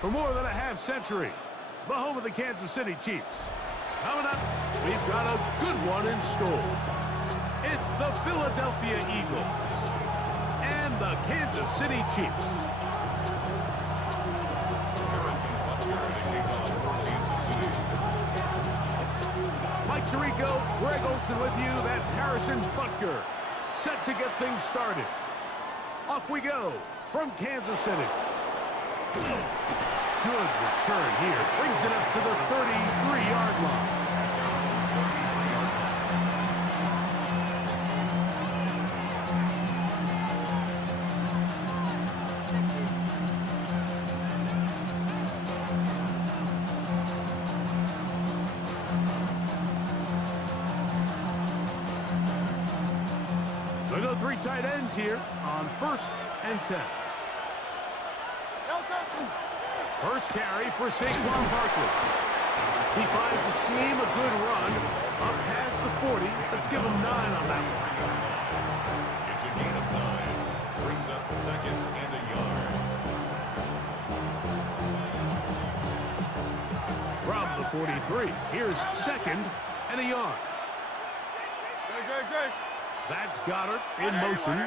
For more than a half-century, the home of the Kansas City Chiefs. Coming up, we've got a good one in store. It's the Philadelphia Eagles and the Kansas City Chiefs. Mike Tirico, Greg Olsen with you. That's Harrison Butker, set to get things started. Off we go from Kansas City. Good return here. Brings it up to the 33-yard line. So go three tight ends here on 1st and 10. First carry for Saquon Barkley. He finds a seam, a good run, up past the 40. Let's give him 9 on that one. It's a gain of 9. Brings up 2nd and a yard. From the 43, here's 2nd and a yard. That's Goddard in motion.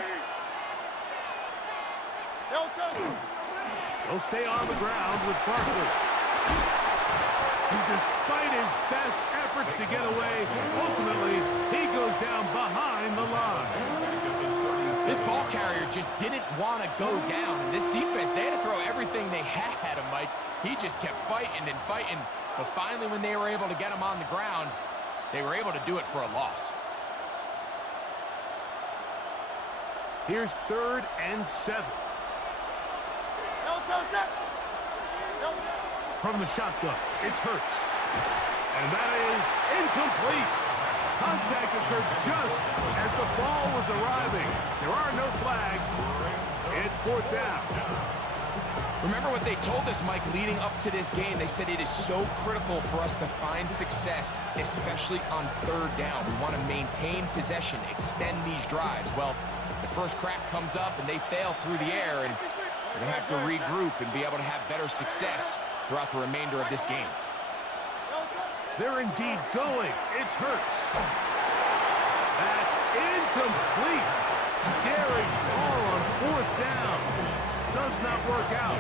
He'll stay on the ground with Barkley. And despite his best efforts to get away, ultimately, he goes down behind the line. This ball carrier just didn't want to go down. And this defense, they had to throw everything they had at him, Mike. He just kept fighting and fighting. But finally, when they were able to get him on the ground, they were able to do it for a loss. Here's 3rd and 7. From the shotgun, it's Hurts. And that is incomplete. Contact occurred just as the ball was arriving. There are no flags. It's 4th down. Remember what they told us, Mike, leading up to this game. They said it is so critical for us to find success, especially on 3rd down. We want to maintain possession, extend these drives. Well, the first crack comes up and they fail through the air, and we're going to have to regroup and be able to have better success throughout the remainder of this game. They're indeed going. It's Hurts. That's incomplete. Daring call on 4th down. Does not work out.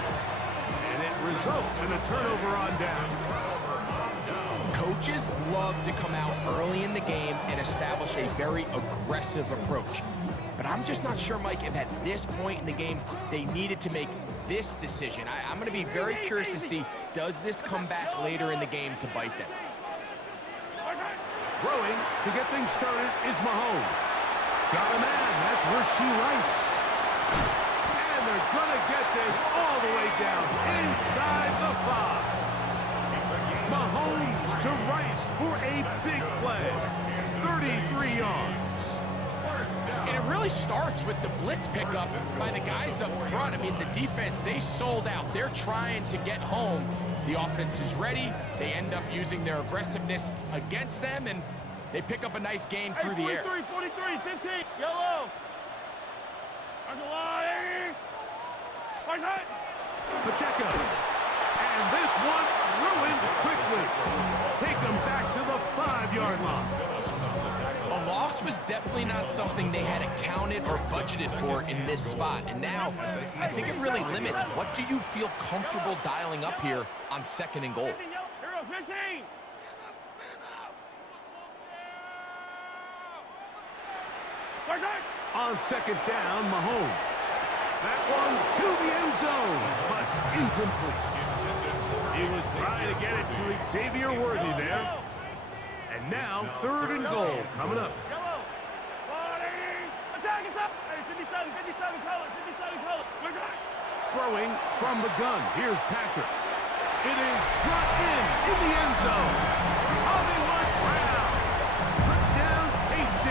And it results in a turnover on down. Coaches love to come out early in the game and establish a very aggressive approach. But I'm just not sure, Mike, if at this point in the game they needed to make this decision. I'm going to be very curious to see, does this come back later in the game to bite them? Throwing to get things started is Mahomes. Got a man. That's Rashee Rice. And they're going to get this all the way down inside the 5. Mahomes to Rice for a big play. 33 yards. And it really starts with the blitz pickup by the guys up front. I mean, the defense, they sold out. They're trying to get home. The offense is ready. They end up using their aggressiveness against them, and they pick up a nice gain through the air. 43, 15, yellow. There's a line. Pacheco. And this one ruined quickly. Take them back to the 5-yard line. A loss was definitely not something they had accounted or budgeted for in this spot. And now, I think it really limits what do you feel comfortable dialing up here on 2nd and goal. Here goes 15. On 2nd down, Mahomes. That one to the end zone, but incomplete. He was trying to get it to Xavier Worthy there. And now 3rd and goal coming up. Attack, attack. Hey, 57 colors. Throwing from the gun. Here's Patrick. It is brought in the end zone. Hollywood Brown. Touchdown, KC.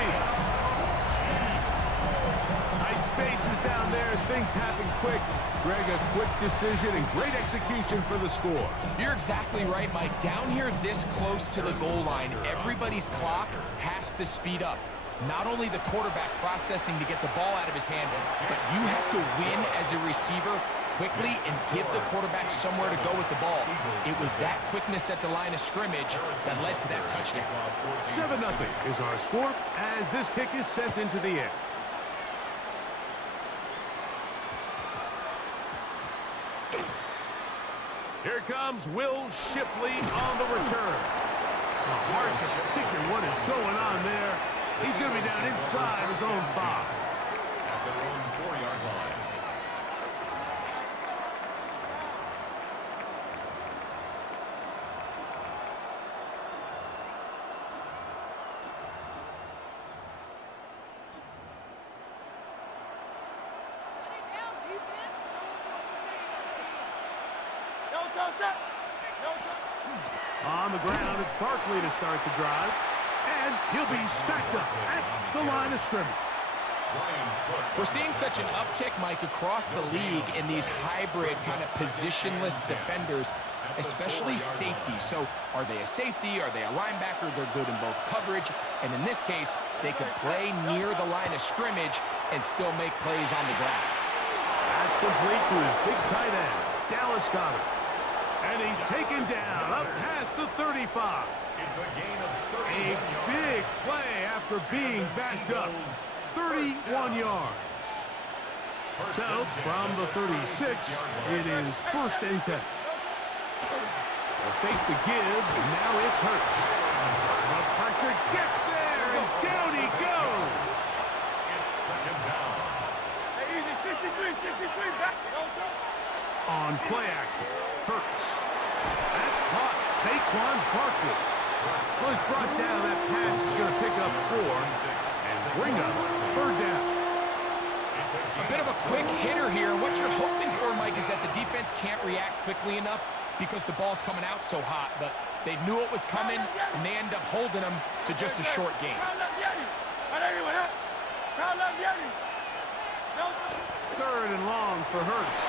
Tight spaces down there. Things happen quick. Greg, a quick decision and great execution for the score. You're exactly right, Mike. Down here this close to the goal line, everybody's clock has to speed up. Not only the quarterback processing to get the ball out of his hand, but you have to win as a receiver quickly and give the quarterback somewhere to go with the ball. It was that quickness at the line of scrimmage that led to that touchdown. 7-0 is our score as this kick is sent into the air. Here comes Will Shipley on the return. Hard to figure what is going on there. He's going to be down inside his own 5. At their own 4-yard line. On the ground, it's Barkley to start the drive. And he'll be stacked up at the line of scrimmage. We're seeing such an uptick, Mike, across the league in these hybrid kind of positionless defenders, especially safety. So are they a safety? Are they a linebacker? They're good in both coverage. And in this case, they can play near the line of scrimmage and still make plays on the ground. That's complete to his big tight end, Dallas Goedert. And he's taken down up past the 35. It's a gain of A 31 big play after being backed up. 31 yards. So, from the 36, it is 1st and 10. They'll fake the give, and now it's Hurts. The pressure gets there, and down he goes. It's 2nd down. Hey, easy, 63, back. On play action, Hurts. That's caught. Saquon Barkley. So he's brought down. That pass is going to pick up 4 and bring up 3rd down. A bit of a quick hitter here. What you're hoping for, Mike, is that the defense can't react quickly enough because the ball's coming out so hot. But they knew it was coming, and they end up holding them to just a short game. 3rd and long for Hurts.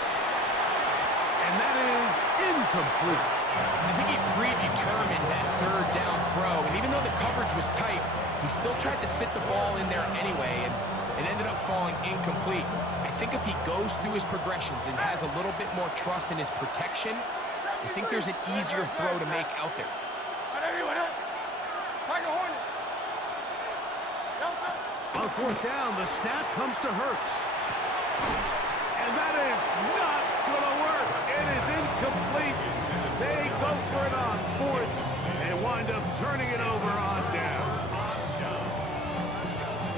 And that is incomplete. I think he predetermined that 3rd down throw, and even though the coverage was tight, he still tried to fit the ball in there anyway, and it ended up falling incomplete. I think if he goes through his progressions and has a little bit more trust in his protection, I think there's an easier throw to make out there. On 4th down, the snap comes to Hurts. And that is not going to work. It is incomplete. They go for it on 4th and wind up turning it over on down.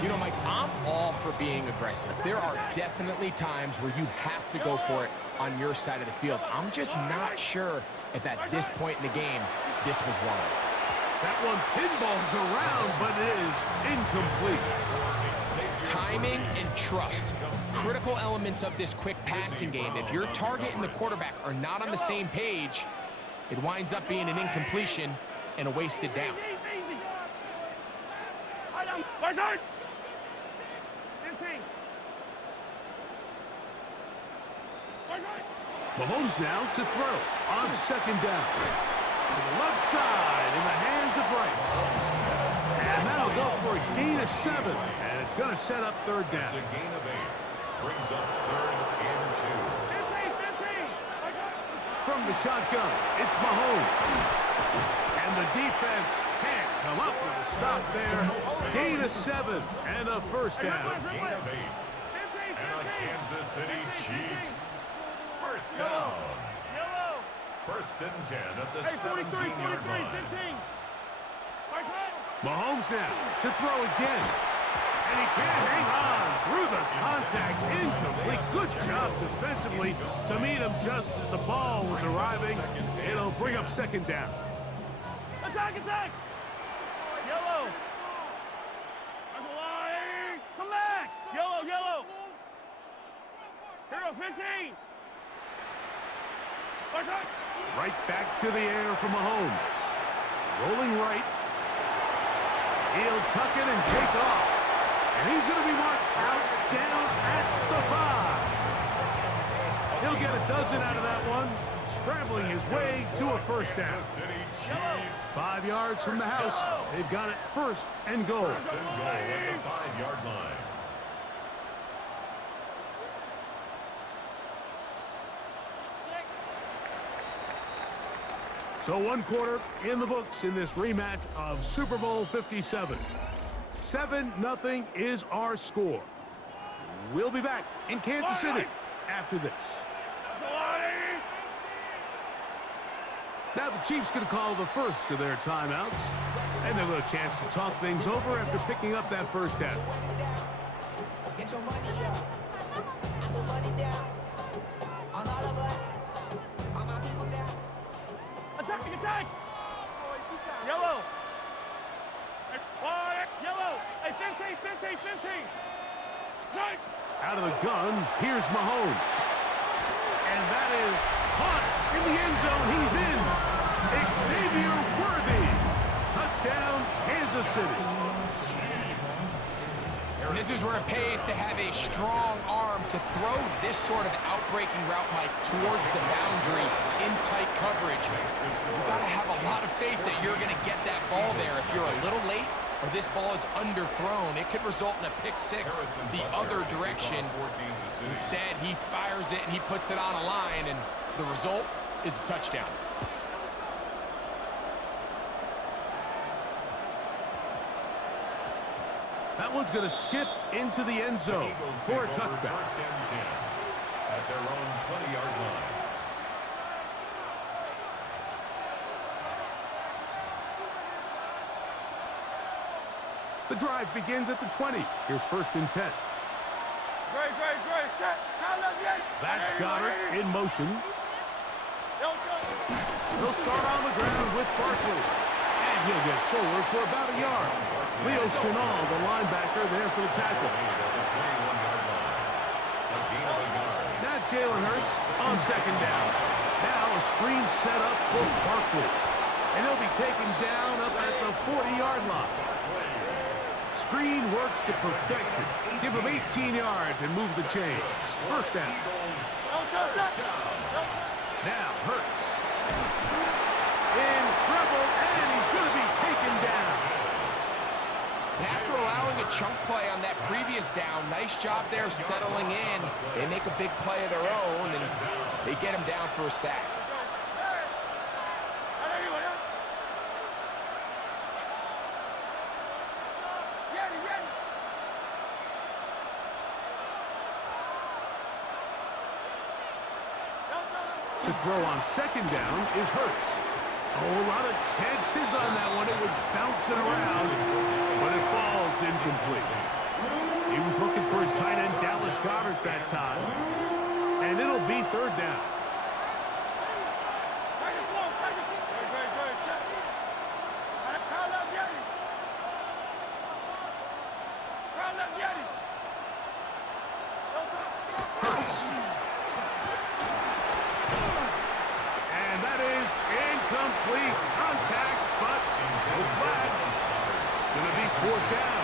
You know, Mike, I'm all for being aggressive. There are definitely times where you have to go for it on your side of the field. I'm just not sure if at this point in the game, this was one. That one pinballs around, but it is incomplete. Timing and trust, critical elements of this quick passing game. If your target and the quarterback are not on the same page, it winds up being an incompletion and a wasted down. Mahomes now to throw on 2nd down. To the left side in the hands of Rice. And that'll go for a gain of 7. And it's going to set up 3rd down. It's a gain of 8. Brings up 3rd and 2. From the shotgun, it's Mahomes. And the defense can't come up with a stop there. Gain of 7 and a 1st down. Gain of 8. And the Kansas City Chiefs. 1st down. 1st and 10 at the 17-yard line. Mahomes now to throw again. And he can't hang on through the contact. Incomplete. Good job defensively to meet him just as the ball was arriving. It'll bring up 2nd down. Attack! Yellow! That's a line! Come back! Yellow! Hero 15! Right back to the air for Mahomes. Rolling right. He'll tuck it and take off. And he's going to be marked out down at the 5. He'll get a dozen out of that one. Scrambling his way to a 1st down. 5 yards from the house. They've got it 1st and goal. 1st and goal at the 5-yard line. So one quarter in the books in this rematch of Super Bowl 57. 7-0 is our score. We'll be back in Kansas City after this. Now the Chiefs going to call the first of their timeouts. And they'll have a chance to talk things over after picking up that first down. Get your money up. I put money down. On all of us. On my people down. Attack, attack! Yellow! Yellow! Hey, 15, 15, 15! Strike! Out of the gun, here's Mahomes. And that is caught in the end zone. He's in. Xavier Worthy. Touchdown, Kansas City. And this is where it pays to have a strong arm to throw this sort of outbreaking route, Mike, towards the boundary in tight coverage. You've got to have a lot of faith that you're going to get that ball there. If you're a little late or this ball is underthrown, it could result in a pick six the other direction. Instead, he fires it and he puts it on a line, and the result is a touchdown. That one's going to skip into the end zone for a touchback. First and 10 at their own 20-yard line. The drive begins at the 20. Here's first and 10. Great, set! That's Goddard in motion. He'll start on the ground with Barkley. And he'll get forward for about a yard. Leo Chenal, the linebacker, there for the tackle. Now Jalen Hurts on second down. Now a screen set up for Barkley. And he'll be taken down up at the 40-yard line. Screen works to perfection. Give him 18 yards and move the chains. First down. Now Hurts. In trouble, and he's going to be taken down. After allowing a chunk play on that previous down, nice job there settling in. They make a big play of their own, and they get him down for a sack. To throw on second down is Hurts. Oh, a lot of chances on that one. It was bouncing around, but it falls incomplete. He was looking for his tight end, Dallas Goddard, that time. And it'll be third down. Hurts. And that is incomplete. Contact, but no flags. It's going to be fourth down.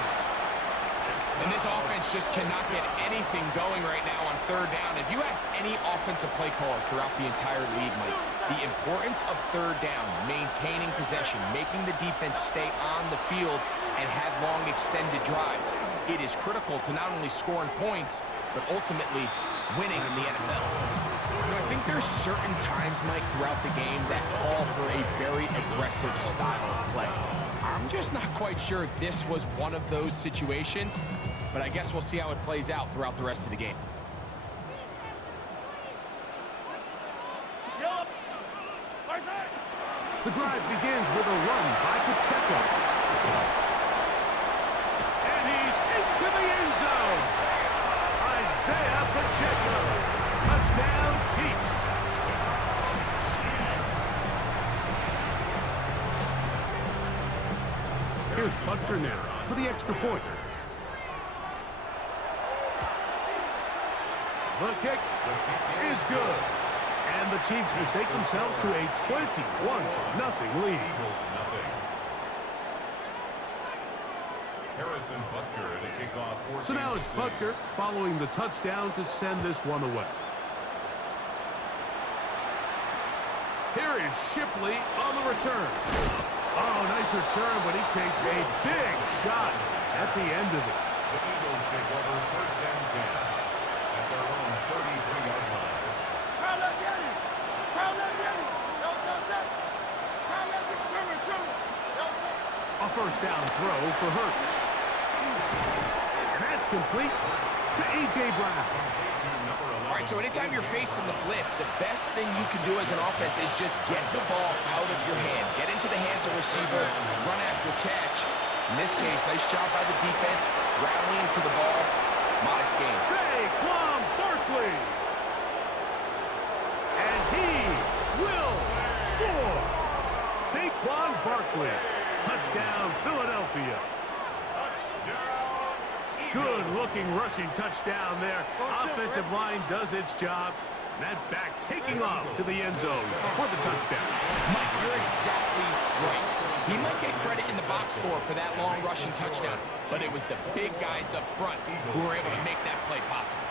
And this offense just cannot get anything going right now on third down. If you ask any offensive play caller throughout the entire league, Mike, the importance of third down, maintaining possession, making the defense stay on the field and have long extended drives, it is critical to not only scoring points, but ultimately winning in the NFL. You know, I think there's certain times, Mike, throughout the game that call for a very aggressive style of play. I'm just not quite sure this was one of those situations, but I guess we'll see how it plays out throughout the rest of the game. The drive begins with a run by Pacheco. And he's into the end zone. Isaiah Pacheco. Touchdown, Chiefs. Here's Butker now for the extra point. The kick is good. And the Chiefs mistake themselves to a 21-0 lead. Harrison Butker to kick off. So now it's Butker following the touchdown to send this one away. Here is Shipley on the return. Oh, nice return, but he takes a big shot at the end of it. The Eagles take over first and 10 at their own 33-yard line. first down throw for Hurts. And that's complete to A.J. Brown. All right, so anytime you're facing the blitz, the best thing you can do as an offense is just get the ball out of your hand. Get into the hands of receiver, run after catch. In this case, nice job by the defense, rallying to the ball. Modest gain. Saquon Barkley. And he will score. Saquon Barkley. Touchdown, Philadelphia. Good-looking rushing touchdown there. Offensive line does its job. And that back taking off to the end zone for the touchdown. Mike, you're exactly right. He might get credit in the box score for that long rushing touchdown, but it was the big guys up front who were able to make that play possible.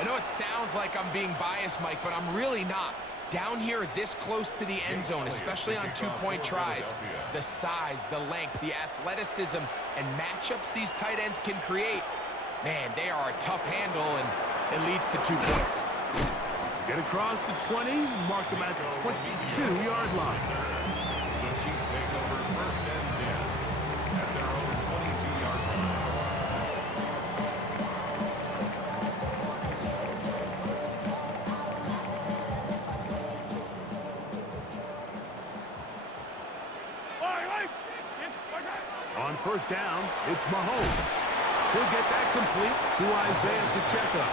I know it sounds like I'm being biased, Mike, but I'm really not. Down here this close to the end zone, especially on two-point tries, the size, the length, the athleticism, and matchups these tight ends can create, man, they are a tough handle, and it leads to 2 points. Get across the 20, mark them at the 22-yard line. The Chiefs take over first and 10 at their own 22-yard line. On first down, it's Mahomes. He'll get that complete to Isaiah Pacheco.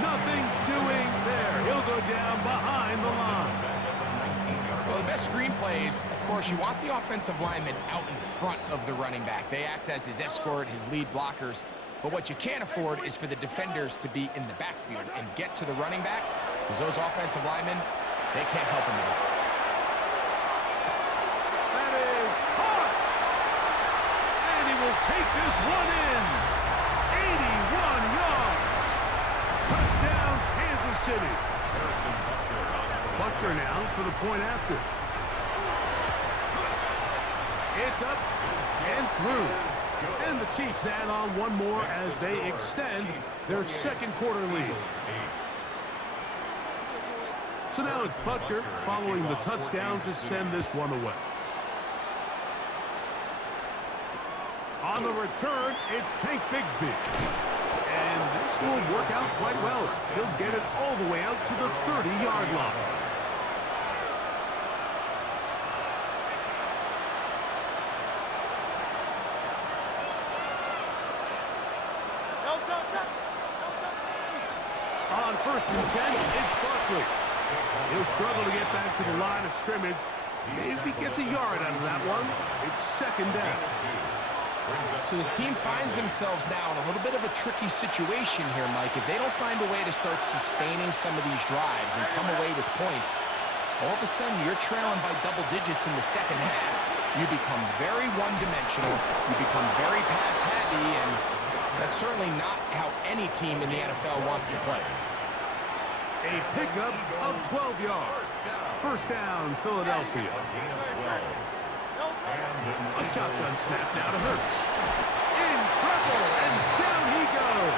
Nothing doing there. He'll go down behind the line. Well, the best screen plays, of course, you want the offensive lineman out in front of the running back. They act as his escort, his lead blockers. But what you can't afford is for the defenders to be in the backfield and get to the running back, because those offensive linemen, they can't help him at all. That is hot. And he will take this one in. 81 yards. Touchdown, Kansas City. Butker now for the point after. It's up and through. And the Chiefs add on one more as they extend their second quarter lead. So now it's Butker following the touchdown to send this one away. On the return, it's Tank Bigsby. And this will work out quite well. He'll get it all the way out to the 30-yard line. On first and 10, it's Barkley. He'll struggle to get back to the line of scrimmage. Maybe gets a yard out of that one. It's second down. So this team finds themselves now in a little bit of a tricky situation here, Mike. If they don't find a way to start sustaining some of these drives and come away with points, all of a sudden you're trailing by double digits in the second half. You become very one-dimensional. You become very pass-heavy, and that's certainly not how any team in the NFL wants to play. A pickup of 12 yards. First down, Philadelphia. A shotgun snap now to Hurts. In trouble, and down he goes.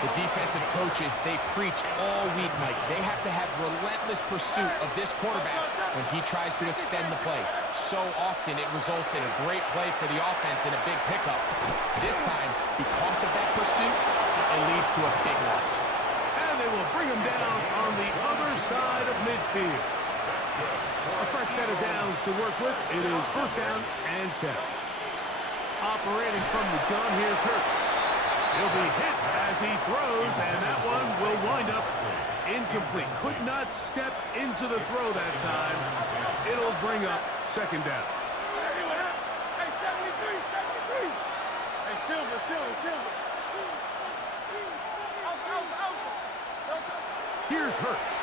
The defensive coaches, they preached all week, Mike. They have to have relentless pursuit of this quarterback when he tries to extend the play. So often it results in a great play for the offense and a big pickup. This time, because of that pursuit, it leads to a big loss. And they will bring him down on the other side of midfield. A fresh set of downs to work with. It is first down and 10. Operating from the gun, here's Hurts. He'll be hit as he throws, and that one will wind up incomplete. Could not step into the throw that time. It'll bring up second down. Hey, 73, 73. Hey, Silver. Here's Hurts.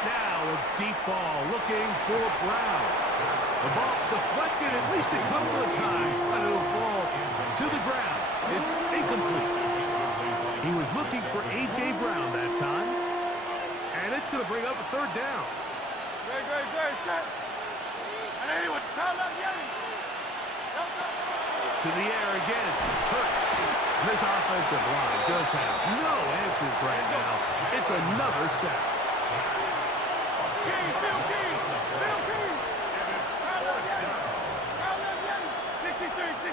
Now a deep ball looking for Brown. The ball deflected at least a couple of times, but it'll fall to the ground. It's incomplete. He was looking for A.J. Brown that time. And it's going to bring up a third down. Great, set. And anyone, call up Yeti. To the air again. Hurts. This offensive line just has no answers right now. It's another sack.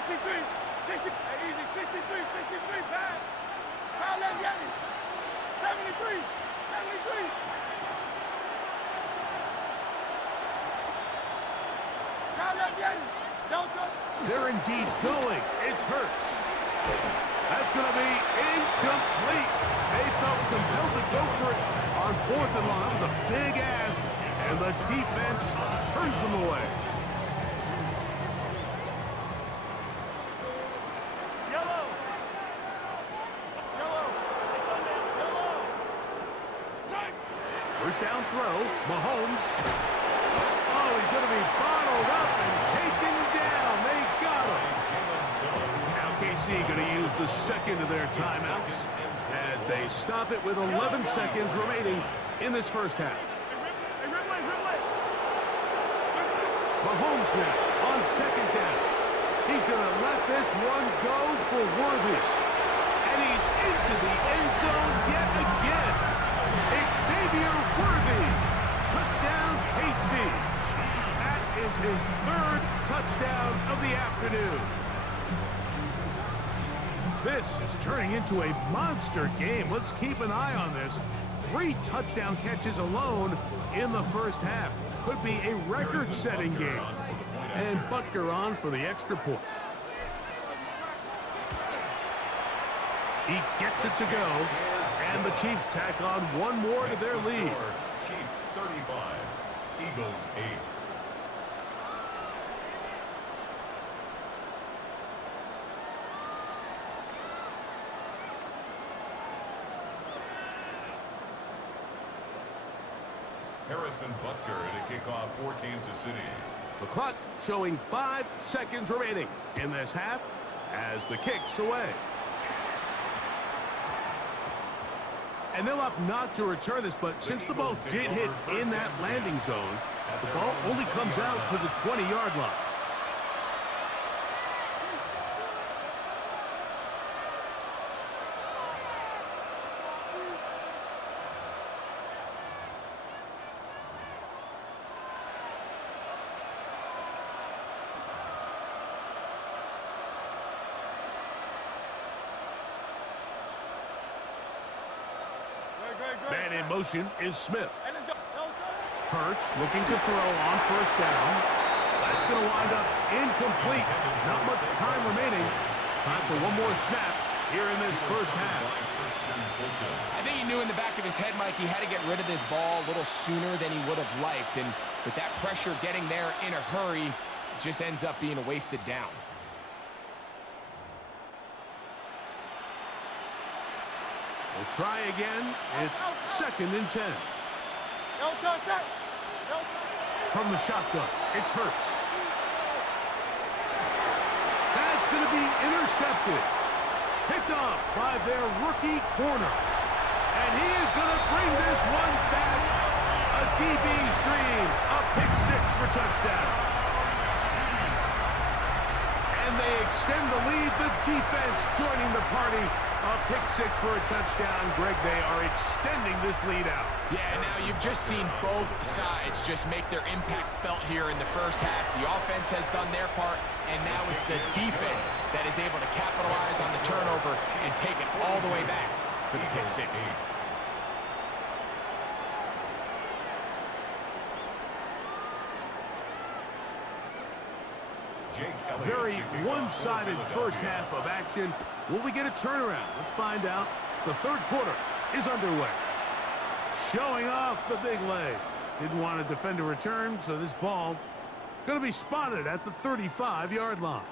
63, 60, easy, 63, 63, pass. Foul left, Yanni. 73, 73. Foul left, Yanni. Delta. They're indeed going. It's Hurts. That's going to be incomplete. They felt compelled to go for it on 4th and long. That was a big ask, and the defense turns them away. Yellow. Yellow. It's on there. Yellow. Check. First down throw, Mahomes. Oh, he's going to be bottled up and taken down. They got him. Now KC going to use the second of their timeouts as they stop it with 11 seconds remaining in this first half. Hey, Ridley. Mahomes now on second down. He's going to let this one go for Worthy. And he's into the end zone yet again. Xavier Worthy. Touchdown, KC. That is his 3rd touchdown of the afternoon. This is turning into a monster game. Let's keep an eye on this. 3 touchdown catches alone in the first half. Could be a record-setting game. And Butker on for the extra point. He gets it to go. And the Chiefs tack on one more to their lead. Chiefs 35, Eagles 8. Harrison Butker to kick off for Kansas City. The clock showing 5 seconds remaining in this half as the kick's away. And they'll opt not to return this, but since the ball did hit in that landing zone, the ball only comes out to the 20-yard line. Man in motion is Smith. Hurts looking to throw on first down. That's going to wind up incomplete. Not much time remaining. Time for one more snap here in this first half. I think he knew in the back of his head, Mike, he had to get rid of this ball a little sooner than he would have liked. And with that pressure getting there in a hurry, it just ends up being a wasted down. We'll try again. It's 2nd and 10. From the shotgun, it's Hurts. That's going to be intercepted. Picked off by their rookie corner. And he is going to bring this one back. A DB's dream. A pick 6 for touchdown. And they extend the lead. The defense joining the party. A pick 6 for a touchdown. Greg, they are extending this lead out. Yeah, now you've just seen both sides just make their impact felt here in the first half. The offense has done their part, and now it's the defense that is able to capitalize on the turnover and take it all the way back for the pick 6. Very one-sided first half of action. Will we get a turnaround? Let's find out. The 3rd quarter is underway. Showing off the big leg. Didn't want to defend a return, so this ball going to be spotted at the 35-yard line.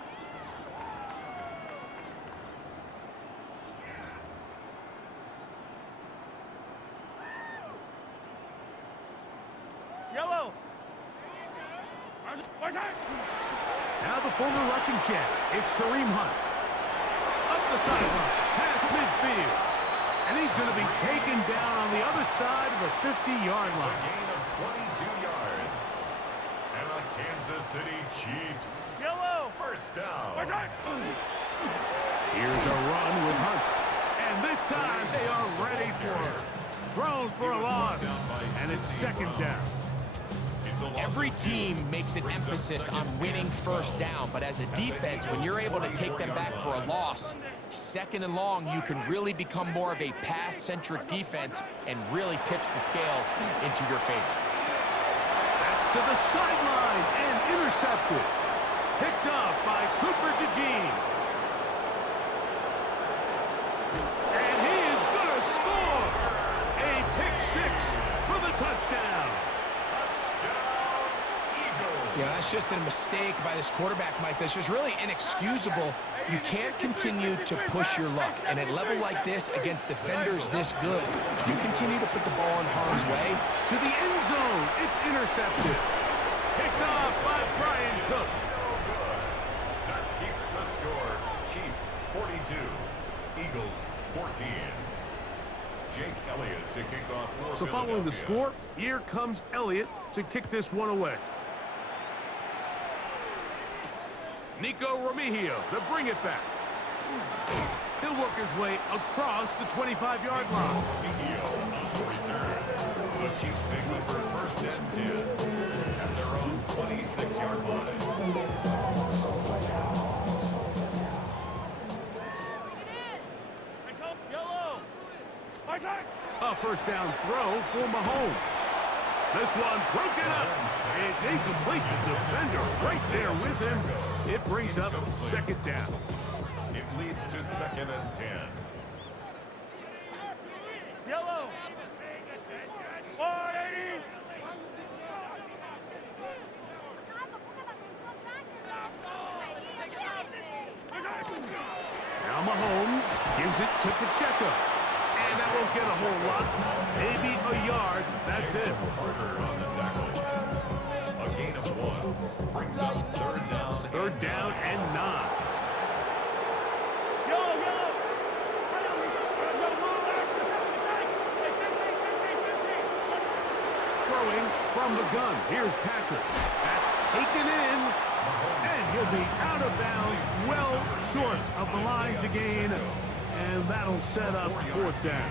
Yellow. Now the former rushing champ, it's Kareem Hunt. Up the sideline, past midfield. And he's going to be taken down on the other side of the 50-yard line. A gain of 22 yards. And the Kansas City Chiefs. Yellow. First down. Here's a run with Hunt. And this time they are ready for it. Thrown for a loss. And it's 2nd down. It's a Every team makes an emphasis on winning first down, but as a defense, when you're able to take them back for a loss, second and long, you can really become more of a pass-centric defense and really tips the scales into your favor. That's to the sideline and intercepted. Picked off by Cooper DeJean. And he is going to score. A pick six for the touchdown. Yeah, that's just a mistake by this quarterback, Mike. That's just really inexcusable. You can't continue to push your luck. And at a level like this, against defenders this good, you continue to put the ball in harm's way. To the end zone, it's intercepted. Picked off by Brian Cook. That keeps the score. Chiefs 42, Eagles 14. Jake Elliott to kick off for So following the score, here comes Elliott to kick this one away. Nico Remigio to bring it back. He'll work his way across the 25-yard line. Remigio on the return. The Chiefs take over first and 10 at their own 26-yard line. A first down throw for Mahomes. This one broken up. It's incomplete. The defender right there with him. It brings up second down. It leads to second and 10. Yellow. 180. Now Mahomes gives it to Pacheco. And that won't get a whole lot. Maybe a yard. That's it. Carter on the tackle. A gain of 1 brings up third down. Third down and 9. Throwing from the gun. Here's Patrick. That's taken in. And he'll be out of bounds, well short of the line to gain. And that'll set up fourth down.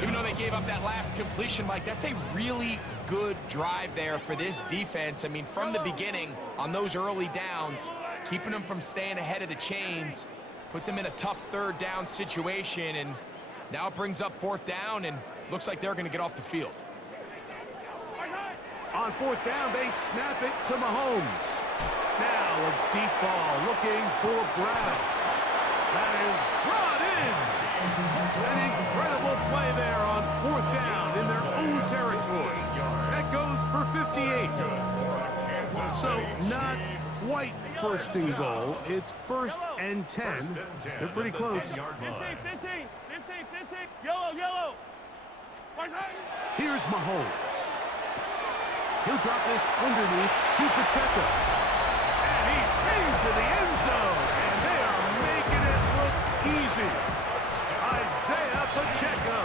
Even though they gave up that last completion, Mike, that's a really good drive there for this defense. I mean, from the beginning, on those early downs, keeping them from staying ahead of the chains, put them in a tough third down situation, and now it brings up fourth down, and looks like they're going to get off the field. On fourth down, they snap it to Mahomes. Now a deep ball looking for Brown. That is brought in. An incredible play there on fourth down in their own territory. That goes for 58. So not quite first and goal. It's first and 10. They're pretty close. 15. Yellow. Here's Mahomes. He'll drop this underneath to Pacheco. And he's into the end zone. And they are making it look easy. Isaiah Pacheco.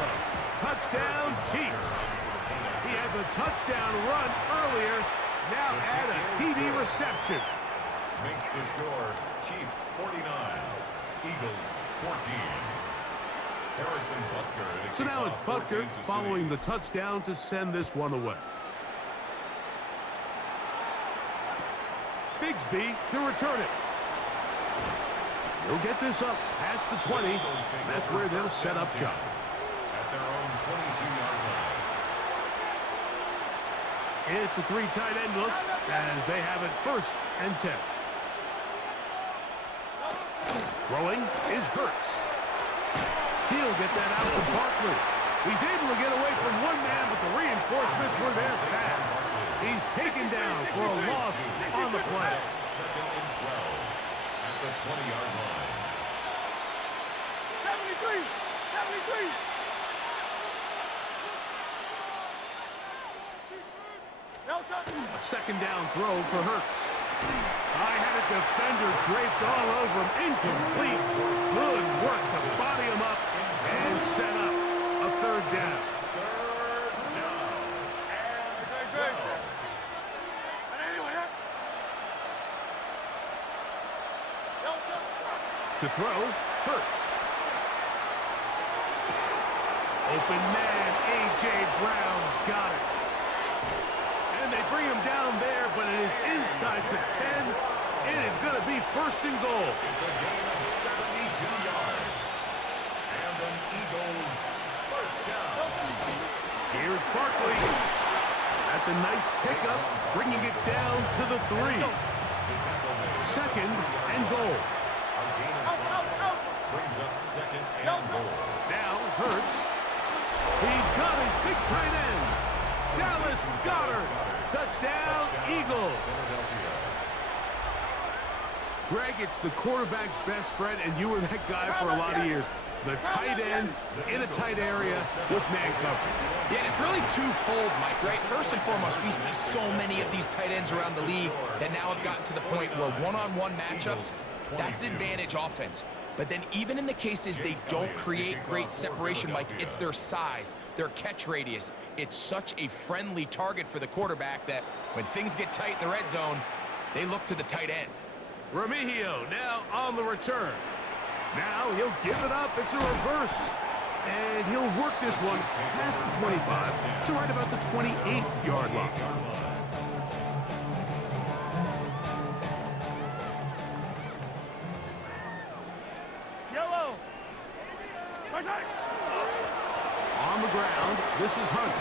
Touchdown, Chiefs. He had the touchdown run earlier. Now add a TD reception. Makes the score Chiefs 49, Eagles 14. Harrison Butker. So now it's Butker following the touchdown to send this one away. Bigsby to return it. He'll get this up past the 20. That's where they'll set up shop. At their own 22-yard line. It's a three tight end look as they have it first and 10. Throwing is Hurts. He'll get that out to Barkley. He's able to get away from one man, but the reinforcements were there fast. He's taken down for a loss on the play. Second and 12 at the 20-yard line. 73. A second down throw for Hurts. I had a defender draped all over him. Incomplete. Good work to body him up and set up a third down. To throw, Hurts. Open man, A.J. Brown's got it. And they inside the 10. It is going to be first and goal. It's a gain of 72 yards. And an Eagles first down. Here's Barkley. That's a nice pickup, bringing it down to the 3. Second and goal. A gain of 5 brings up second and goal. Now Hurts. He's got his big tight end. Dallas Goedert. Touchdown, Eagles. Greg, it's the quarterback's best friend, and you were that guy for a lot of years. The tight end in a tight area with man coverage. Yeah, and it's really twofold, Mike, right? First and foremost, we see so many of these tight ends around the league that now have gotten to the point where one-on-one matchups, that's advantage offense. But then even in the cases they don't create great separation, Mike, it's their size, their catch radius. It's such a friendly target for the quarterback that when things get tight in the red zone, they look to the tight end. Remigio now on the return. Now he'll give it up. It's a reverse. And he'll work this one past the 25 to right about the 28-yard line. Yellow. On the ground, this is Hunt.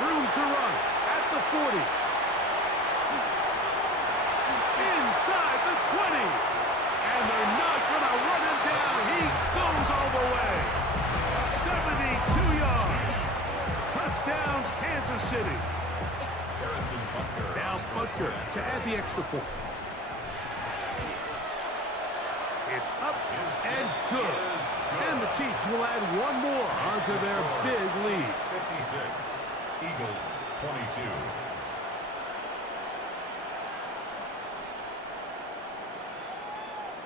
Room to run at the 40. Inside the 20. And they're not going to run him down. He goes all the way. 72 yards. Touchdown, Kansas City. Now Butker to add the extra point. It's up and good. And the Chiefs will add one more onto their big lead. 56, Eagles 22.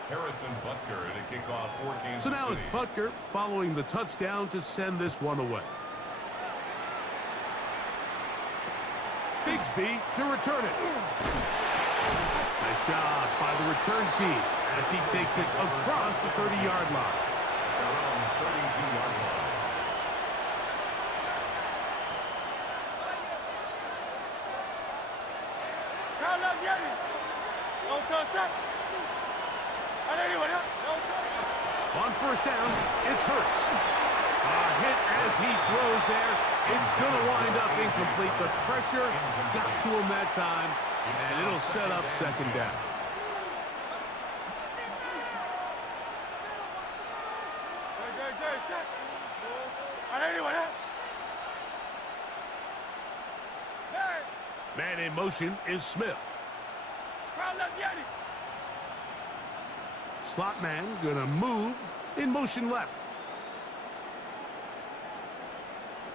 Harrison Butker to kick off for Kansas City. So now it's Butker following the touchdown to send this one away. Bigsby to return it. Nice job by the return team as he takes it across the 30-yard line. Around 32-yard line. On first down, it's Hurts. A hit as he throws there. It's going to wind up incomplete. The pressure got to him that time, and it'll set up second down. Man in motion is Smith. Slot man gonna move in motion left.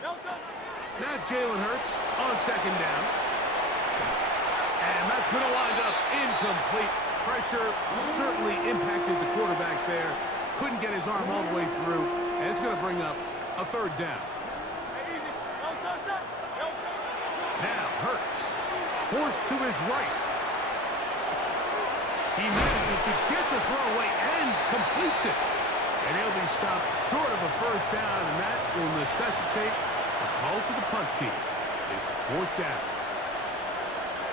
Now Jalen Hurts on second down. And that's gonna wind up incomplete. Pressure certainly impacted the quarterback there. Couldn't get his arm all the way through, and it's gonna bring up a third down. Now Hurts forced to his right. He manages to get the throw away and completes it. And he'll be stopped short of a first down, and that will necessitate a call to the punt team. It's fourth down.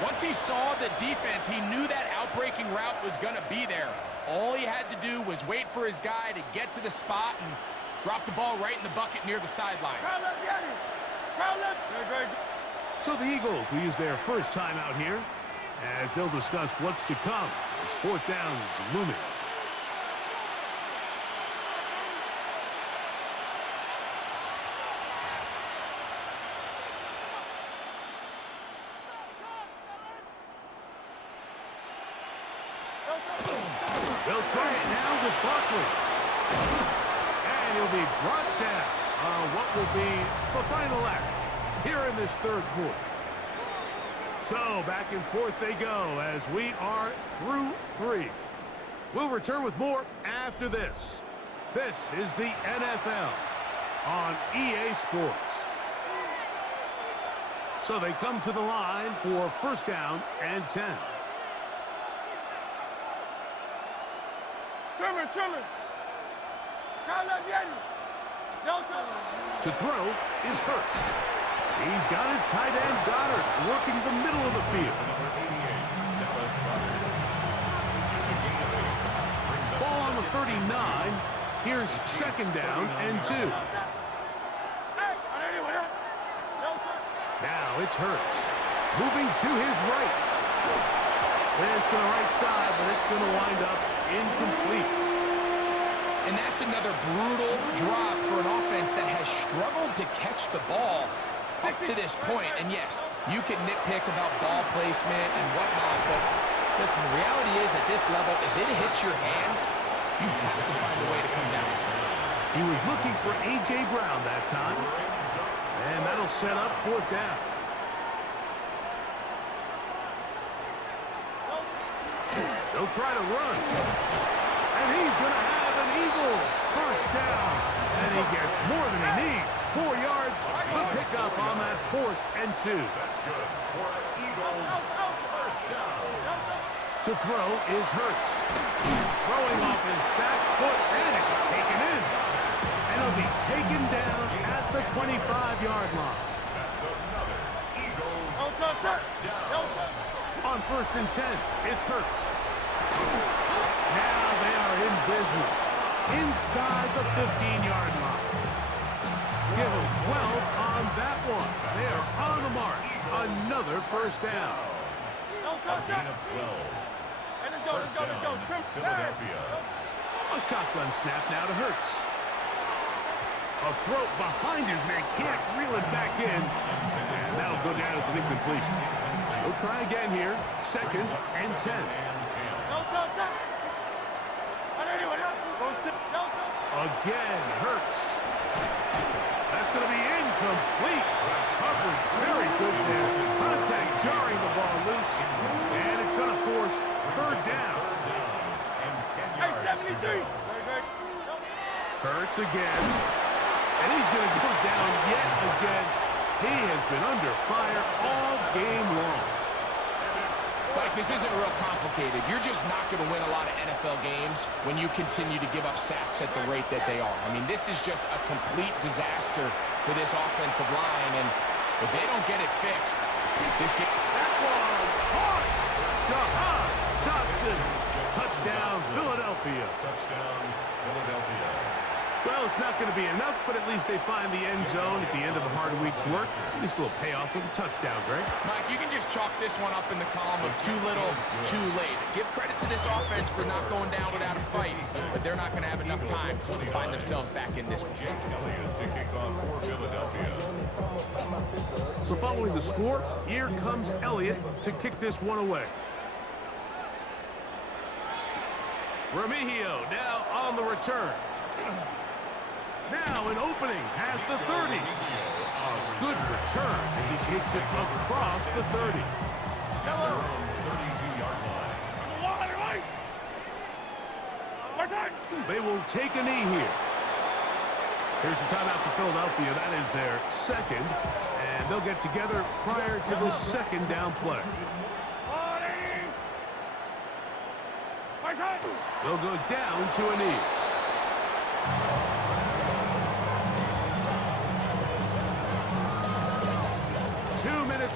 Once he saw the defense, he knew that outbreaking route was going to be there. All he had to do was wait for his guy to get to the spot and drop the ball right in the bucket near the sideline. So the Eagles will use their first timeout here as they'll discuss what's to come as fourth down is looming. They'll try it now with Barkley. And he'll be brought down on what will be the final act here in this third quarter. So back and forth they go as we are through three. We'll return with more after this. This is the NFL on EA Sports. So they come to the line for first down and 10. To throw is Hurts. He's got his tight end Goddard working the middle of the field. Number 88, 39. Here's second down and 2. Now it's Hurts. Moving to his right. This to the right side, but it's going to wind up incomplete. And that's another brutal drop for an offense that has struggled to catch the ball up to this point. And yes, you can nitpick about ball placement and whatnot, but listen, the reality is at this level, if it hits your hands, you have to find a way to come down. He was looking for A.J. Brown that time. And that'll set up fourth down. They'll try to run. And he's going to have an Eagles first down. And he gets more than he needs. 4 yards, the pickup on that 4th and 2. That's good for Eagles. First down. To throw is Hurts. Throwing off his back foot, and it's taken in. And it'll be taken down at the 25-yard line. That's another Eagles first down. On 1st and 10, it's Hurts. Now they are in business inside the 15-yard line. Give them 12 on that one. They are on the march. Another first down. A gain of 12. First down, Philadelphia. A shotgun snap now to Hurts. A throw behind his man. Can't reel it back in. And that'll go down as an incompletion. We'll try again here. 2nd and 10. Again, Hurts. That's going to be incomplete. Coverage very good there. Contact jarring the ball loose. And it's going to force 3rd down. And 10 yards to go. Hurts again. And he's going to go down yet again. He has been under fire all game long. Like, this isn't real complicated. You're just not going to win a lot of NFL games when you continue to give up sacks at the rate that they are. I mean, this is just a complete disaster for this offensive line, and if they don't get it fixed, this game... That one hard. Jahan Dotson. Touchdown, Philadelphia. Touchdown, Philadelphia. Well, it's not going to be enough, but at least they find the end zone at the end of a hard week's work. At least a little payoff with a touchdown, Greg. Mike, you can just chalk this one up in the column of too little, too late. Give credit to this offense for not going down without a fight, but they're not going to have enough time to find themselves back in this one. Jake Elliott to kick off for Philadelphia. So following the score, here comes Elliott to kick this one away. Remigio now on the return. Now an opening has the 30. A good return as he takes it across the 30. 32-yard line. They will take a knee here. Here's a timeout for Philadelphia. That is their 2nd. And they'll get together prior to the 2nd down play. They'll go down to a knee.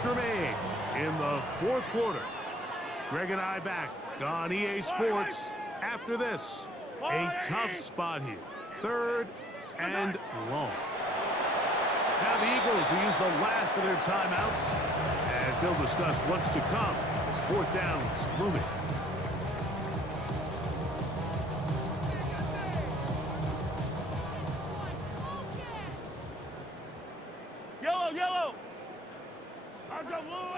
Remain in the 4th quarter. Greg and I back on EA Sports after this. A tough spot here. 3rd and long. Now the Eagles will use the last of their timeouts as they'll discuss what's to come as 4th down's looming. Yellow. Let's go, blue,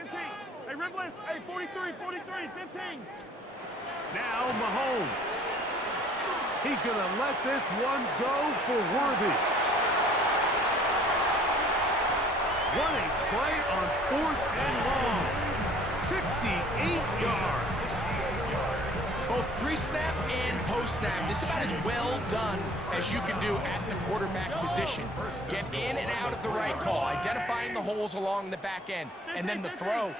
15. Hey, Ripley, hey, 43, 15. Now Mahomes. He's going to let this one go for Worthy. What a play on 4th and long. 68 yards. Both pre-snap and post-snap. This is about as well done as you can do at the quarterback position. Get in and out of the right call, identifying the holes along the back end, and then the throw.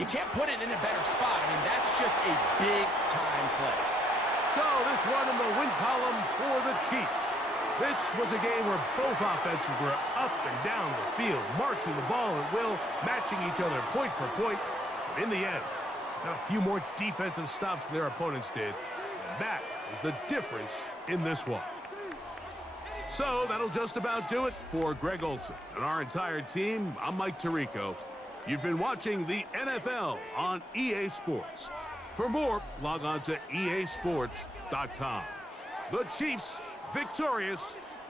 You can't put it in a better spot. I mean, that's just a big-time play. So this one in the win column for the Chiefs. This was a game where both offenses were up and down the field, marching the ball at will, matching each other point for point. But in the end, got a few more defensive stops than their opponents did. That is the difference in this one. So that'll just about do it for Greg Olson and our entire team. I'm Mike Tirico. You've been watching the NFL on EA Sports. For more, log on to easports.com. The Chiefs victorious.